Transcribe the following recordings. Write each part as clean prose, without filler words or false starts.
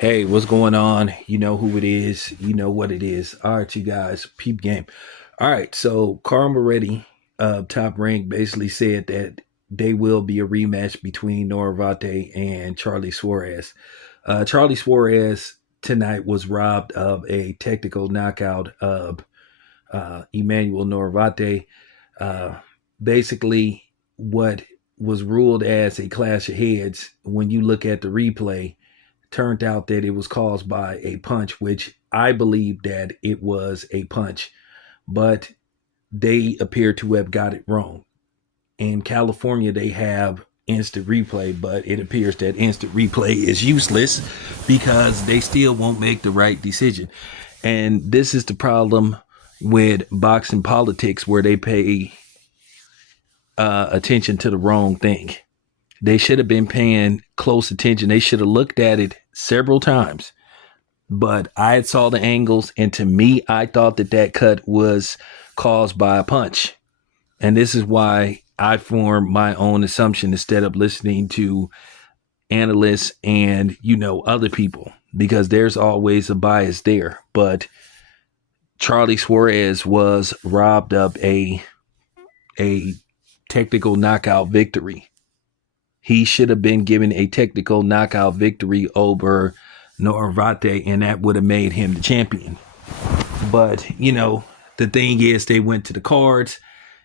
Hey, what's going on? You know who it is. You know what it is. All right, you guys, peep game. All right, so Carl Moretti, Top Rank, basically said that they will be a rematch between Noravate and Charlie Suarez. Charlie Suarez tonight was robbed of a technical knockout of Emmanuel Noravate. Uh, Basically, what was ruled as a clash of heads, when you look at the replay, turned out that it was caused by a punch, which I believe that it was a punch, but they appear to have got it wrong. In California, they have instant replay, but it appears that instant replay is useless because they still won't make the right decision. And this is the problem with boxing politics, where they pay attention to the wrong thing. They should have been paying close attention. They should have looked at it several times. But I saw the angles, and to me, I thought that that cut was caused by a punch. And this is why I formed my own assumption instead of listening to analysts and, other people, because there's always a bias there. But Charlie Suarez was robbed of a technical knockout victory. He should have been given a technical knockout victory over Noravate, and that would have made him the champion. But, the thing is, they went to the cards,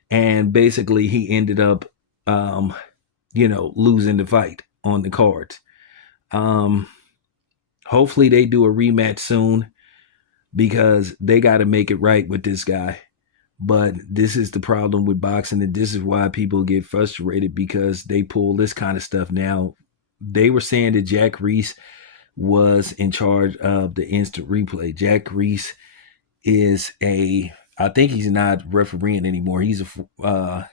and basically he ended up, losing the fight on the cards. Hopefully they do a rematch soon, because they got to make it right with this guy. But this is the problem with boxing, and this is why people get frustrated, because they pull this kind of stuff. Now, they were saying that Jack Reese was in charge of the instant replay. Jack Reese is I think he's not refereeing anymore. He's I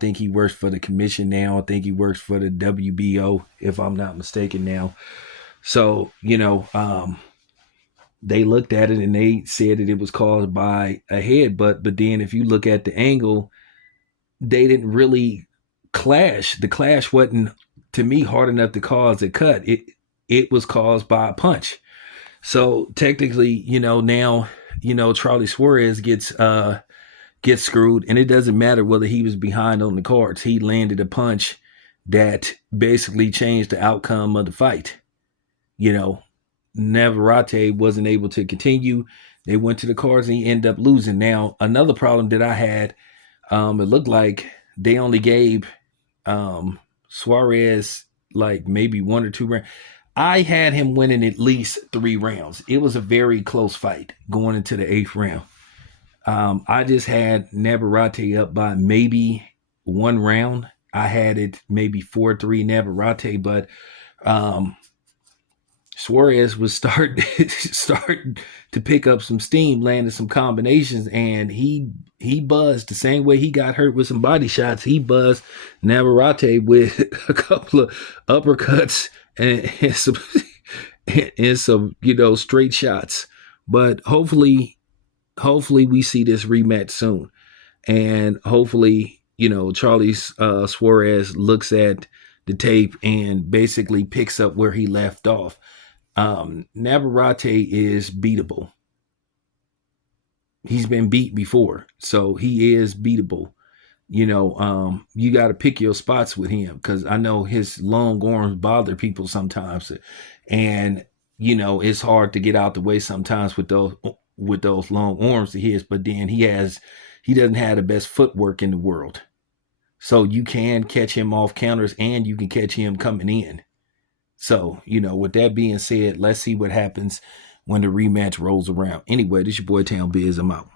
think he works for the commission now. I think he works for the WBO, if I'm not mistaken now. So, they looked at it and they said that it was caused by a head, but then if you look at the angle, they didn't really clash. The clash wasn't, to me, hard enough to cause a cut. It was caused by a punch. So technically, now, Charlie Suarez gets screwed, and it doesn't matter whether he was behind on the cards. He landed a punch that basically changed the outcome of the fight. Navarrete wasn't able to continue. They went to the cards and he ended up losing. Now, another problem that I had, it looked like they only gave Suarez like maybe 1 or 2 rounds. I had him winning at least 3 rounds. It was a very close fight going into the 8th round. I just had Navarrete up by maybe 1 round. I had it maybe 4-3 Navarrete, but Suarez was starting to pick up some steam, landing some combinations, and he buzzed the same way he got hurt with some body shots. He buzzed Navarrete with a couple of uppercuts and some straight shots. But hopefully we see this rematch soon, and hopefully Charlie Suarez looks at the tape and basically picks up where he left off. Navarrete is beatable. He's been beat before, so he is beatable. You got to pick your spots with him, because I know his long arms bother people sometimes, and it's hard to get out the way sometimes with those long arms of his. But then he doesn't have the best footwork in the world, so you can catch him off counters and you can catch him coming in. So, with that being said, let's see what happens when the rematch rolls around. Anyway, this is your boy Town Biz. I'm out.